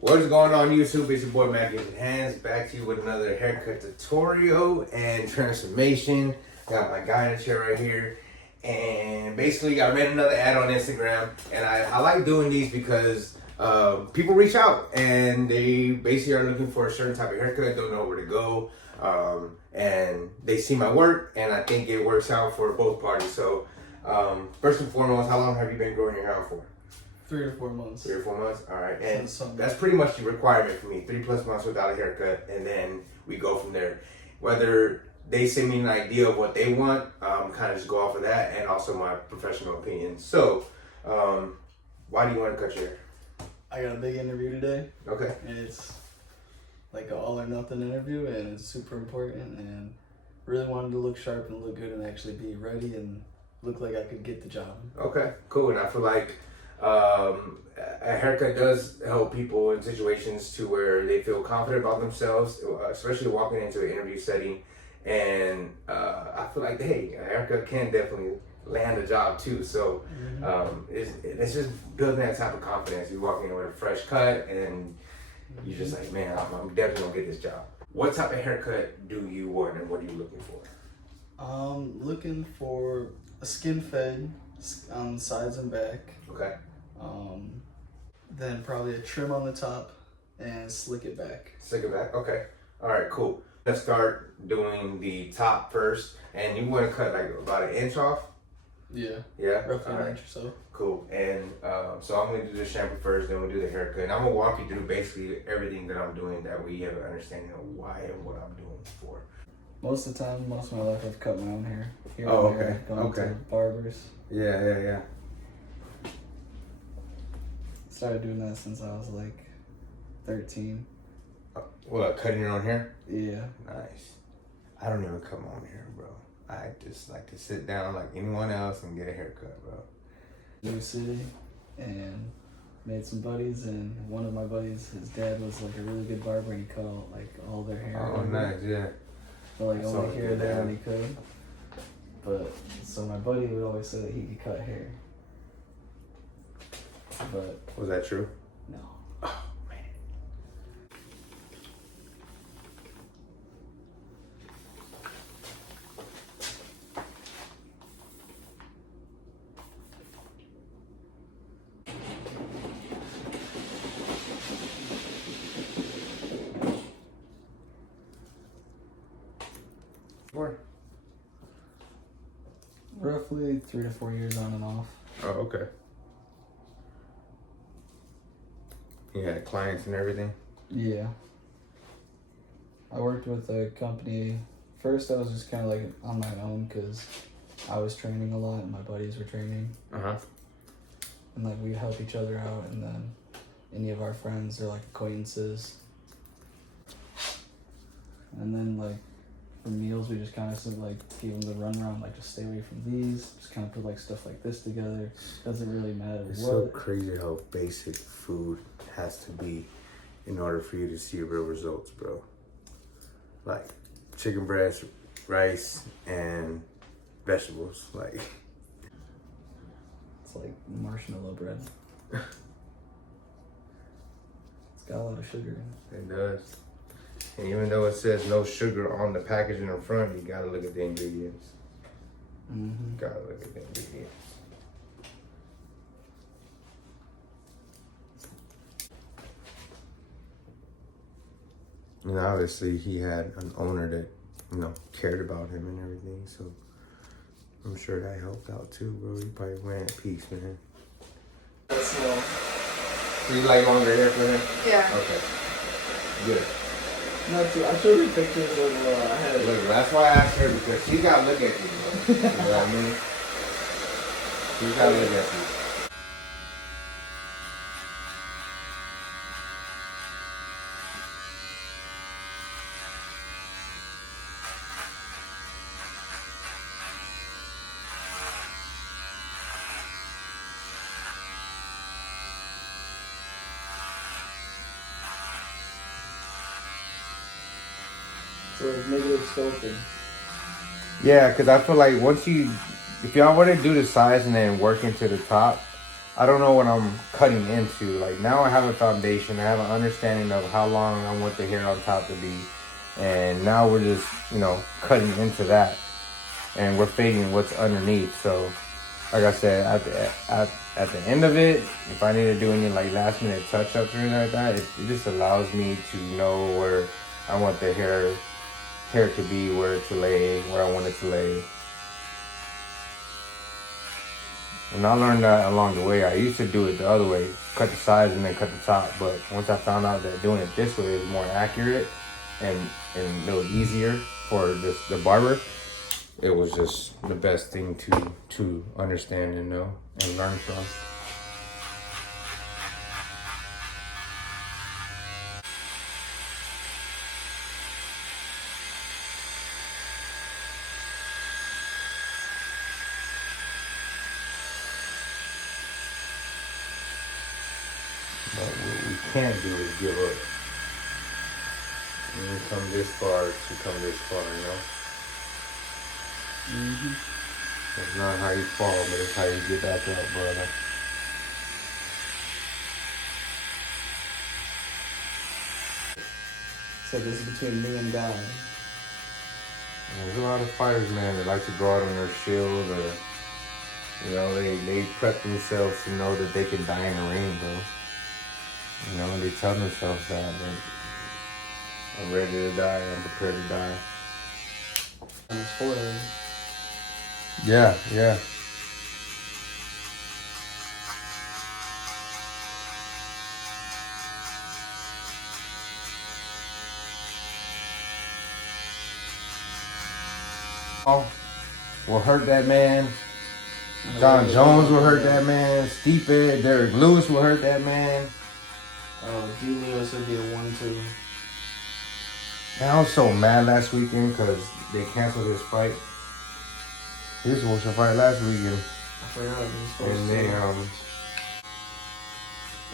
What is going on YouTube? It's your boy Mac Giving Hands, back to you with another haircut tutorial and transformation. Got my guy in the chair right here. And basically I read another ad on Instagram, and I like doing these because people reach out and they basically are looking for a certain type of haircut, don't know where to go. And they see my work, and I think it works out for both parties. So first and foremost, how long have you been growing your hair out for? 3 or 4 months. 3 or 4 months? All right. And that's pretty much the requirement for me. 3+ months without a haircut, and then we go from there. Whether they send me an idea of what they want, kind of just go off of that, and also my professional opinion. So, why do you want to cut your hair? I got a big interview today. Okay. And it's like an all or nothing interview, and it's super important, and really wanted to look sharp and look good and actually be ready and look like I could get the job. Okay, cool. And I feel like a haircut does help people in situations to where they feel confident about themselves, especially walking into an interview setting. And I feel like, hey, a haircut can definitely land a job too. So it's just building that type of confidence. You walk in with a fresh cut and you're just like, man, I'm definitely gonna get this job. What type of haircut do you want, and what are you looking for? Looking for a skin fade on the sides and back. Okay. Then probably a trim on the top and slick it back. Slick it back? Okay. All right, cool. Let's start doing the top first. And you want to cut like about 1 inch off? Yeah. Yeah? Roughly an inch or so. Cool. And so I'm going to do the shampoo first, then we'll do the haircut. And I'm going to walk you through basically everything that I'm doing, that way you have an understanding of why and what I'm doing for. Most of the time, most of my life, I've cut my own hair. Here Oh, and there, okay. going to barbers. Yeah. Started doing that since I was like 13. What, cutting your own hair? Yeah. Nice. I don't even cut my own hair, bro. I just like to sit down like anyone else and get a haircut, bro. New city, and made some buddies, and one of my buddies, his dad was like a really good barber, and he cut all, like all their hair. Oh, nice, yeah. So like only here and there when he could. But so my buddy would always say that he could cut hair. But was that true? No. Oh man. Roughly 3 to 4 years on and off. Oh, okay. You had clients and everything? Yeah. I worked with a company. First, I was just kind of like on my own because I was training a lot and my buddies were training. And like we'd help each other out, and then any of our friends or like acquaintances. And then like for meals, we just kind of like give them the runaround, like just stay away from these. Just kind of put like stuff like this together. Doesn't really matter It's what. so crazy how basic food has to be in order for you to see real results, bro. Like chicken breast, rice, and vegetables. Like it's like marshmallow bread. It's got a lot of sugar in it. It does. And even though it says no sugar on the package in the front, you gotta look at the ingredients. Gotta look at the ingredients. And obviously he had an owner that, cared about him and everything, so I'm sure that helped out too, bro. You probably went at peace, man. So you like longer hair for him? Yeah. Okay. Good. Not too. I showed you pictures of I had. Look, that's why I asked her, because she gotta look at you, bro. You know what I mean? She gotta look at you. So it's negative sculpting. Yeah, because I feel like if y'all were to do the sides and then work into the top, I don't know what I'm cutting into. Like now I have a foundation. I have an understanding of how long I want the hair on top to be. And now we're just, cutting into that. And we're fading what's underneath. So, like I said, at the end of it, if I need to do any like last minute touch ups or anything like that, it just allows me to know where I want the hair to be, where to lay, where I want it to lay. And I learned that along the way. I used to do it the other way, cut the sides and then cut the top. But once I found out that doing it this way is more accurate and a little easier for the barber, it was just the best thing to understand and know and learn from. But what we can't do is give up. When we come this far to come this far, It's not how you fall, but it's how you get back up, brother. So this is between me and God. There's a lot of fighters, man, that like to go out on their shield or, they prep themselves to know that they can die in the ring, bro. They tell themselves that, but I'm ready to die, I'm prepared to die. On his forehead. Yeah. Oh, will hurt that man. John Jones will hurt that man. Stipe, Derek Lewis will hurt that man. D. Lewis would be a 1-2. Man, I was so mad last weekend because they canceled his fight. He was supposed to fight last weekend. I forgot he was supposed And to. they,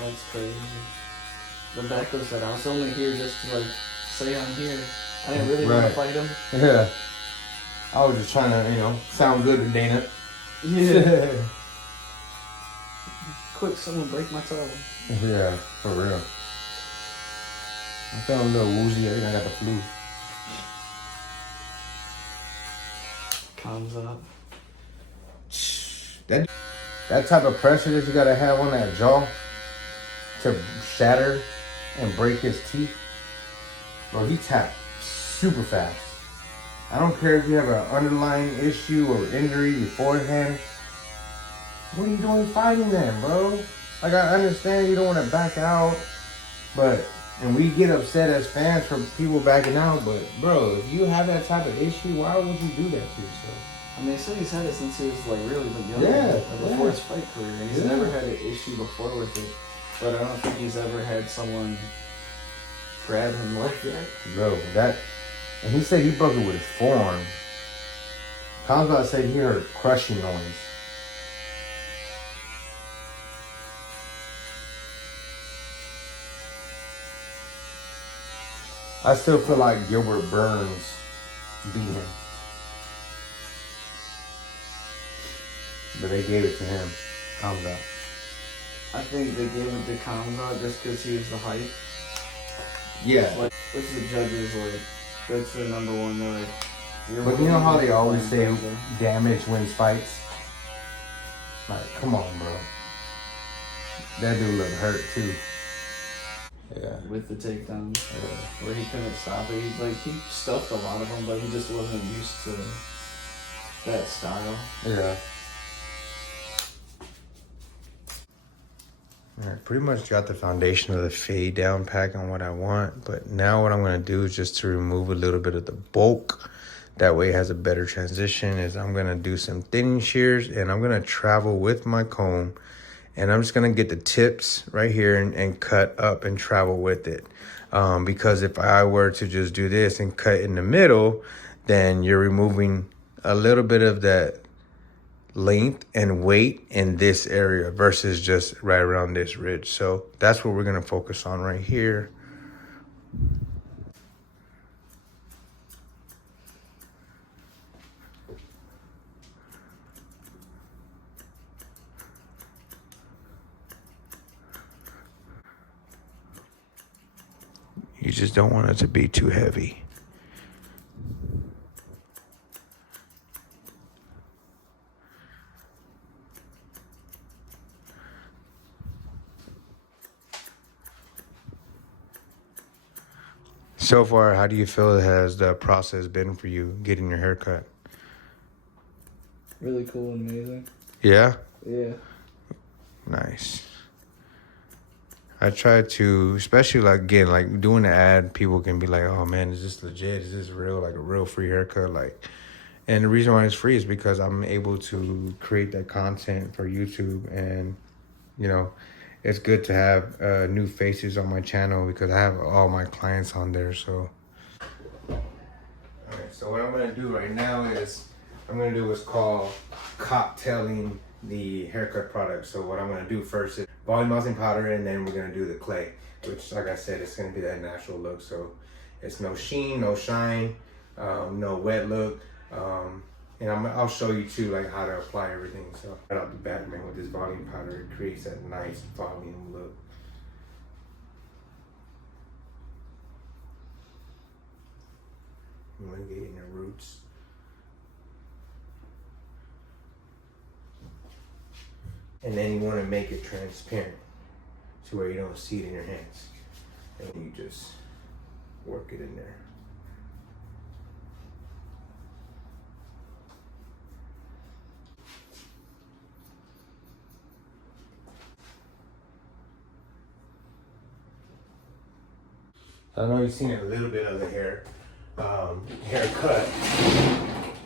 That's crazy. But that goes that I was only here just to say I'm here. I didn't really want to fight him. Yeah. I was just trying to, sound good to Dana. Yeah. Quick, someone break my toe. Yeah, for real. I'm feeling a little woozy. I think I got the flu. Comes up. That type of pressure that you gotta have on that jaw to shatter and break his teeth. Bro, he tapped super fast. I don't care if you have an underlying issue or injury beforehand. What are you doing fighting then, bro? Like, I understand you don't want to back out, and we get upset as fans for people backing out, but bro, if you have that type of issue, why would you do that to yourself? I mean, they said he's had it since he was really young. Yeah, before his fight career. And he's never had an issue before with it. But I don't think he's ever had someone grab him like that. Bro, and he said he broke it with his forearm. Conrad said he heard a crushing noise. I still feel like Gilbert Burns beat him. But they gave it to him. Conrad. I think they gave it to Kamza just because he was the hype. Yeah. Which the judges that's the number one. They're like, but you know how they always say damage wins fights? Like, come on, bro. That dude looked hurt too. Yeah. With the takedown. Yeah. Where he couldn't stop it. He stuffed a lot of them, but he just wasn't used to that style. Yeah. Alright, pretty much got the foundation of the fade down pack on what I want, but now what I'm going to do is just to remove a little bit of the bulk. That way it has a better transition. Is I'm going to do some thinning shears and I'm going to travel with my comb and I'm just going to get the tips right here and cut up and travel with it. Because if I were to just do this and cut in the middle, then you're removing a little bit of that length and weight in this area versus just right around this ridge. So that's what we're going to focus on right here. You just don't want it to be too heavy. So far, how do you feel has the process been for you getting your hair cut? Really cool and amazing. Yeah? Yeah. Nice. I try to, especially like again, like doing the ad, people can be like, oh man, is this legit? Is this real? Like a real free haircut? Like, and the reason why it's free is because I'm able to create that content for YouTube, and you know, it's good to have new faces on my channel because I have all my clients on there. So, all right. So what I'm gonna do right now is I'm gonna do what's called cocktailing the haircut product. So what I'm gonna do first is volumizing powder, and then we're gonna do the clay, which, like I said, it's gonna be that natural look. So it's no sheen, no shine, no wet look. And I'll show you too, like how to apply everything. So right off the bat, man, with this volume powder, it creates that nice volume look. You want to get in your roots. And then you want to make it transparent to where you don't see it in your hands. And you just work it in there. I know you've seen a little bit of the haircut.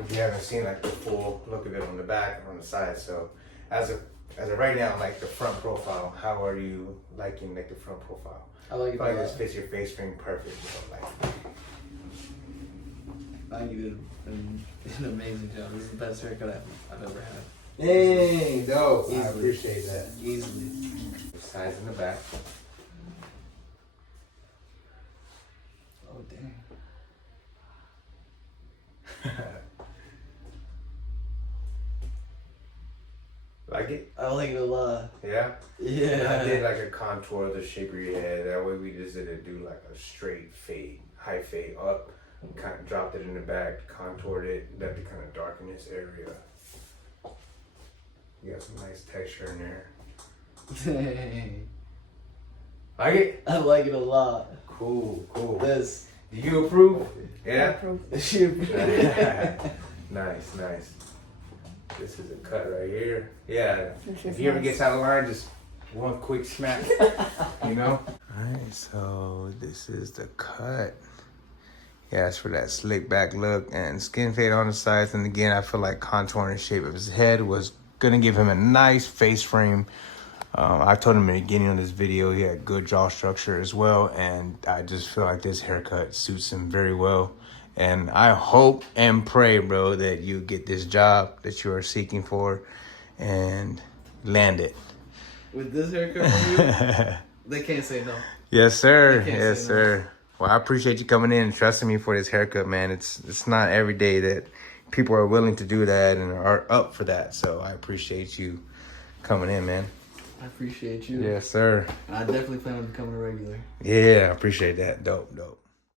If you haven't seen like the full look of it on the back or on the side. So as of right now, like the front profile, how are you liking like the front profile? I like it. I feel like this fits your face frame perfect. Like, I think you did an amazing job. This is the best haircut I've ever had. dang, dope. Easily. I appreciate that. Easily. Sides in the back. Oh, dang. Like it? I like it a lot. Yeah? Yeah. I did like a contour of the shape of your head. That way we just didn't do like a straight fade, high fade up. Kind of dropped it in the back, contoured it, let it kind of darken this area. You got some nice texture in there. Dang. Like it? I like it a lot. Cool, cool. This. Do you approve? Yeah? Nice, nice. This is a cut right here. Yeah. If he ever gets out of line, just one quick smack. You know? Alright, so this is the cut. Yeah, it's for that slick back look and skin fade on the sides. And again, I feel like contouring the shape of his head was gonna give him a nice face frame. I told him in the beginning of this video he had good jaw structure as well, and I just feel like this haircut suits him very well. And I hope and pray, bro, that you get this job that you are seeking for and land it. With this haircut for you, they can't say no. Yes, sir. They can't Yes, say sir. no. Well, I appreciate you coming in and trusting me for this haircut, man. It's not every day that people are willing to do that and are up for that. So I appreciate you coming in, man. I appreciate you. Yes, sir. I definitely plan on becoming a regular. Yeah, I appreciate that. Dope, dope.